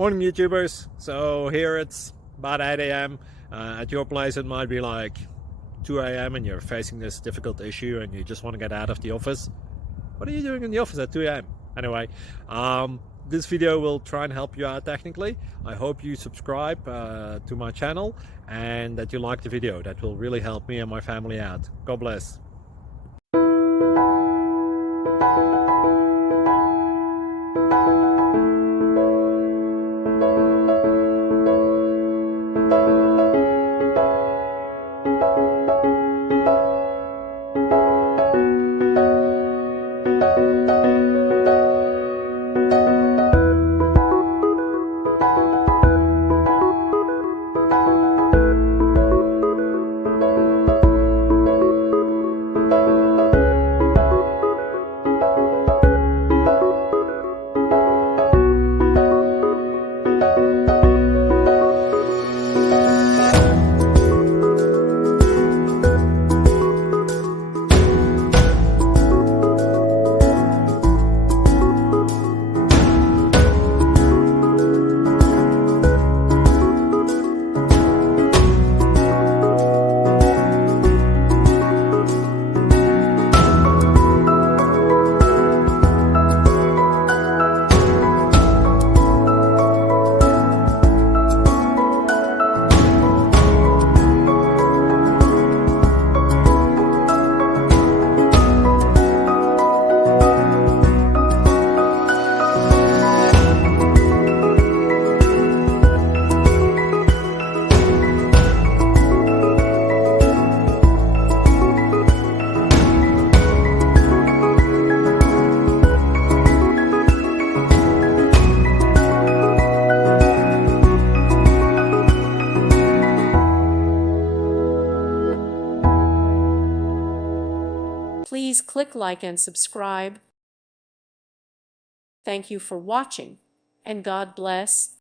Morning YouTubers. So here it's about 8 a.m. At your place it might be like 2 a.m. and you're facing this difficult issue and you just want to get out of the office. What are you doing in the office at 2 a.m.? Anyway, this video will try and help you out technically. I hope you subscribe to my channel and that you like the video. That will really help me and my family out. God bless. Please click like and subscribe. Thank you for watching, and God bless.